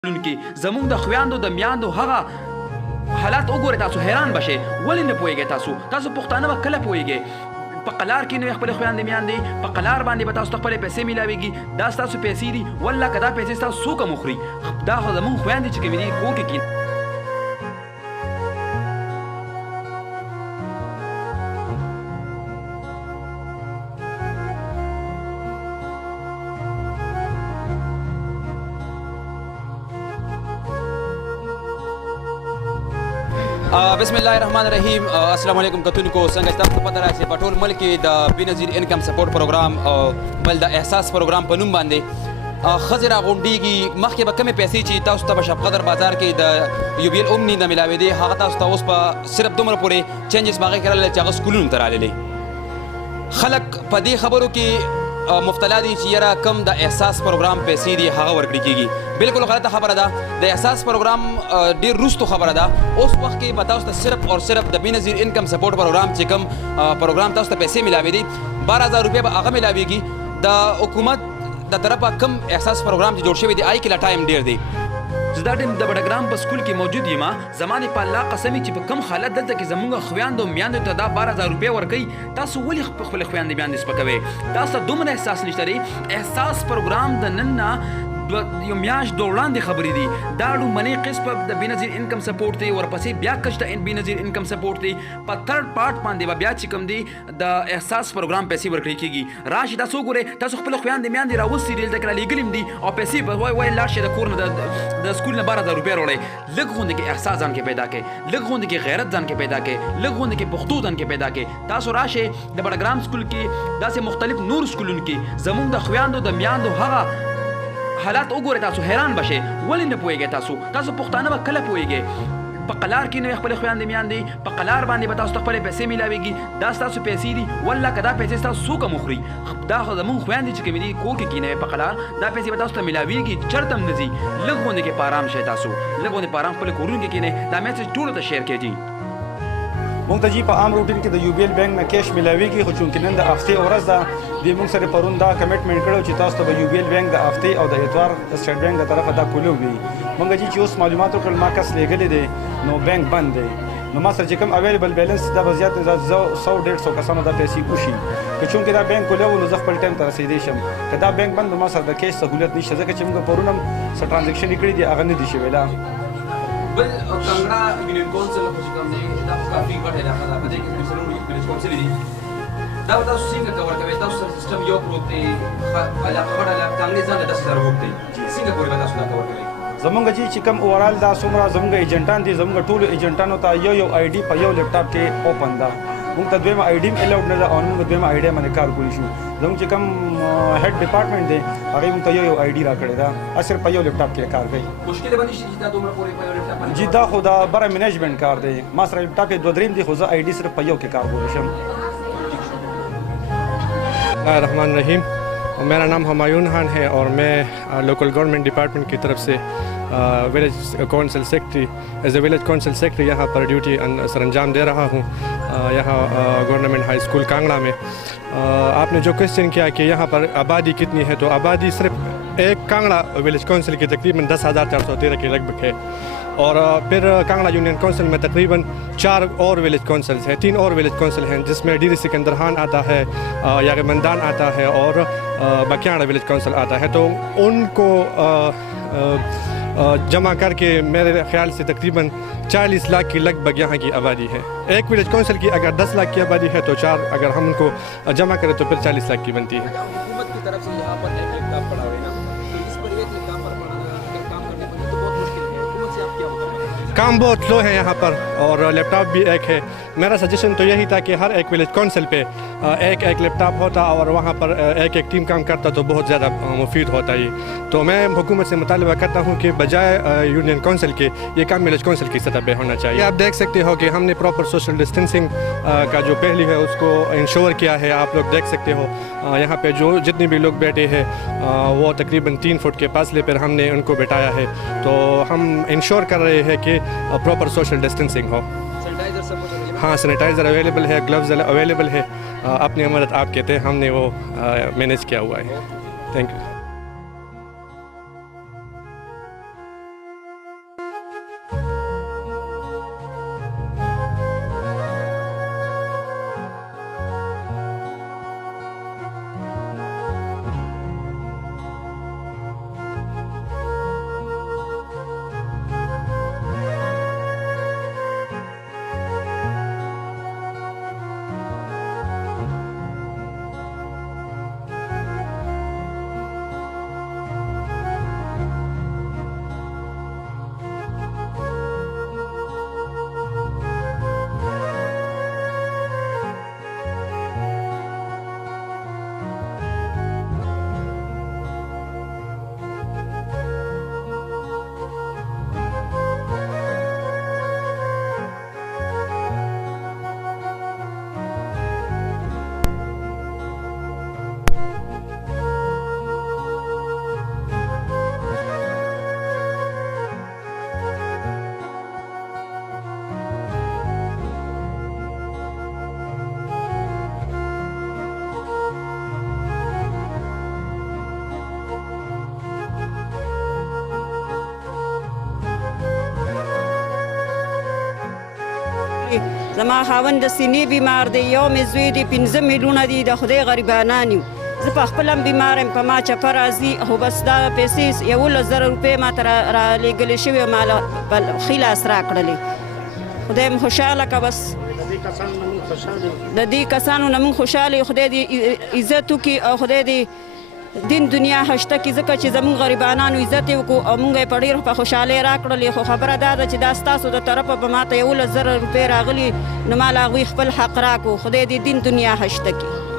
کې زموږ د خویاندو د میاندو هغه حالات وګورئ، تاسو حیران بشئ. ولې نه پوهېږئ؟ تاسو پښتانه به کله پوهېږئ؟ په قلار کې نو خپلې خویندې میاندې په قلار باندې به تاسو ته خپلې پیسې میلاویږي. دا ستاسو پیسې دي. والله که دا پیسې ستاسو څوک هم وخوري، دا خو زموږ خویندې چې کومې دي کور کې کښېني. بسم الله الرحمن الرحیم. السلام علیکم کتونکو، څنګه تاسو ته پته راځي په ټول ملک کې د بېنظیر انکم سپورټ پروګرام او بل د احساس پروګرام په نوم باندې ښځې راغونډېږي. مخکې به کمې پیسې چې تاسو ته په شب قدر بازار کې د یوبیل اومني نه میلاوېدې، هغه تاسو ته اوس په صرف دومره پورې چینجز په هغې کې راغلی چې هغه سکولونو ته راغللی. خلک په دې خبرو کې مبتلا دي چې یاره کم د احساس پروګرام پیسې دي هغه ورکړي کېږي. بالکل غلطه خبره ده. د احساس پروګرام ډېر وروستو خبره ده. اوس وخت کې به تاسو ته صرف او صرف د بېنظیر انکم سپورټ پروګرام چې کوم پروګرام تاسو ته پیسې میلاوېدي 12,000 روپۍ به هغه میلاوېږي. د حکومت د طرفه کم احساس پروګرام چې جوړ شوی دی هغې کې لا ټایم ډېر دی. زه دا ټیم د بډګرام په سکول کې موجود یم. زما د په الله قسم چې په کم حالت دلته کې زموږ خویندو میاندو ته دا 12,000 روپۍ ورکوي، تاسو ولې خپلې خویندې میاندې سپکوئ؟ تاسو ته دومره احساس نشته دی. احساس پروګرام د نن نه یو میاشت د وړاندې خبرې دي. دا لومړنی قسم د بېنظیر انکم سپورټ دی، ورپسې بیا کچ د بېنظیر انکم سپورټ دی. په تھرډ پارټ باندې به بیا چې کوم دی د احساس پروګرام پیسې ورکړل کېږي. راشي تاسو وګورئ، تاسو خپلې خویندې میاندې راوستي ریل ته کې رالېږلي هم دي او پیسې به وایي لاړ شئ د کور نه د سکول نه 12,000 روپۍ راوړئ. لږ غوندې کې احساس ځان کې پیدا کړئ، لږ غوندې کې غیرت ځان کې پیدا کړئ، لږ غوندې کې پښتو ځان کې پیدا کړئ. تاسو راشئ د بډګرام سکول کې، داسې مختلف نور سکولونو کې زموږ د خویندو د میاندو هغه حالات وګورئ، تاسو حیران بشئ. ولې نه پوهېږئ؟ تاسو پښتانه به کله پوهېږئ؟ په قلار کې نو خپلې خویندې میاندې په قلار باندې به تاسو ته خپلې پیسې میلاوېږي. دا ستاسو پیسې دي. والله که دا پیسې ستاسو څوک هم وخوري، دا خو زموږ خویندې چې کومې دي کور کې کښېنوئ په قلار، دا پیسې به تاسو ته میلاوېږي، چېرته هم نه ځي. لږ غوندې کې په ارام شئ، تاسو لږ غوندې په ارام خپلې کورونو کې کښېنئ. دا میسج ټولو ته شیر کړئ. مونږ ته جی په عام روټین کې د یوبیل بینک نه کیش میلاویږي، خو چونکې نن د هفتې ورځ ده، دوی مونږ سره پرون دا کمیټمنټ کړی چې تاسو ته به یوبیل بینک د هفتې او د اتوار سټیټ بینک د طرفه دا کولو وي. مونږ جی چې اوس معلومات وکړل، ما کس لیږلی دی نو بینک بند دی. نو ما سره چې کوم اویلیبل بیلنس دا به زیات 100-150 کسانو دا پیسې وشي. که چونکې دا بینک کولی و نو زه خپل ټایم ته رسېدی شم. که دا بینک بند نو ما سره د کیش سهولت نشته، ځکه چې مونږ پرون هم څه ټرانزیکشن کړي دي هغه نه دي شوي. لا بل کانګړه یونین کونسل په کوم دی دا کافي غټه علاقه ده. په دې کې سلوړي ویلیج کونسل دي. دا تاسو څنګه کور کوي؟ تاسو سیستم یو پروت دی، علاقه غټه علاقه کانګړي ځان د سره وخت دی. څنګه کور تاسو دا کور کوي؟ زمونږ جی چې کوم اوورال دا څومره زمونږ ایجنټان دي، زمونږ ټولو ایجنټانو ته یو آی ډي په یو لیپټاپ کې اوپن ده. مونږ ته دویمه آی ډي هم الاؤډ نه ده او مونږ دویمه آی ډي باندې کار کولی شو. زمونږ چې کوم هیډ ډپارټمنټ دی هغې مونږ ته یو آی ډي راکړې ده، صرف په یو لیپټاپ کې کار کوي. مشکل به نشي چې دا دومره پورې په یو لیپټاپ باندې؟ جی دا خو دا بره منیجمنټ کار دی. ما سره لیپټاپ یې 2-3 دي، خو زه آی ډي صرف په یو کې کار کولی شم. الرحمن الرحیم. मेरा नाम हुमायून खान है और मैं लोकल गवर्नमेंट डिपार्टमेंट की तरफ से village council secretary as a village council secretary यहाँ पर ड्यूटी सर अंजाम दे रहा हूँ यहाँ गवर्नमेंट हाई स्कूल कांगड़ा में. आपने जो क्वेश्चन किया कि यहाँ पर आबादी कितनी है, तो आबादी सिर्फ एक कांगड़ा विलेज कौंसिल की तकरीबन 10,413 के लगभग है. और फिर कांगड़ा यूनियन काउंसिल में तकरीबन 4 और विलेज काउंसिल्स हैं, 3 और विलेज काउंसिल हैं, जिसमें डीरी सिकंदर खान आता है, यागमंदान आता है और बकियाड़ा विलेज काउंसिल आता है. तो उनको जमा करके मेरे ख्याल से तकरीबन 40 लाख की लगभग यहाँ की आबादी है. एक विलेज काउंसिल की अगर 10 लाख की आबादी है तो 4 अगर हम उनको जमा करें तो फिर 40 लाख की बनती है. हुकूमत की तरफ से यहाँ पर एक लैपटॉप पड़ा हुआ है ना, तो इस पर एक लैपटॉप पर काम करने पर तो बहुत मुश्किल है. हुकूमत से आप क्या बताएं? काम बहुत स्लो है यहाँ पर और लैपटॉप भी एक है. मेरा सजेशन तो यही था कि हर एक विलेज काउंसिल पे एक लैपटॉप होता और वहाँ पर एक टीम काम करता तो बहुत ज़्यादा मुफीद होता ये. तो मैं हुकूमत से मुतालबा करता हूँ कि बजाय यूनियन काउंसिल के ये काम विलेज काउंसिल की सतह पे होना चाहिए. आप देख सकते हो कि हमने प्रॉपर सोशल डिस्टेंसिंग का जो पहलू है उसको इंश्योर किया है. आप लोग देख सकते हो यहाँ पे जो जितने भी लोग बैठे हैं वो तकरीबन 3 फुट के फासले पर हमने उनको बैठाया है. तो हम इंश्योर कर रहे हैं कि प्रॉपर सोशल डिस्टेंसिंग हो. हाँ, सैनिटाइज़र अवेलेबल है, ग्लव्स अवेलेबल है. अपनी अमानत आप कहते हैं, हमने वो मैनेज किया हुआ है. Thank you. زما خاوند د سینې بیمار دی، یو مې زوی دی، 15 میلیونه دي، د خدای غریبانان یو. زه په خپل هم بیمار یم، په ما چپه راځي، خو بس دا پیسې 11,000 روپۍ ما ته رالیږلې شوې، ما له ښي لاس راکړلې. خدای مو خوشحاله که. بس د دې کسانو نه موږ خوشحاله یو. خدای دې عزت وکړي او خدای دې دین دنیا هشته کړي، ځکه چې زموږ غریبانانو عزت یې وکړو او موږ یې په ډېر په خوشحالۍ راکړلې. خو خبره دا ده چې دا ستاسو د طرفه به ما ته 11,000 روپۍ راغلي، نو ما له هغوی خپل حق راکړو. خدای دې دین دنیا هشته کړي.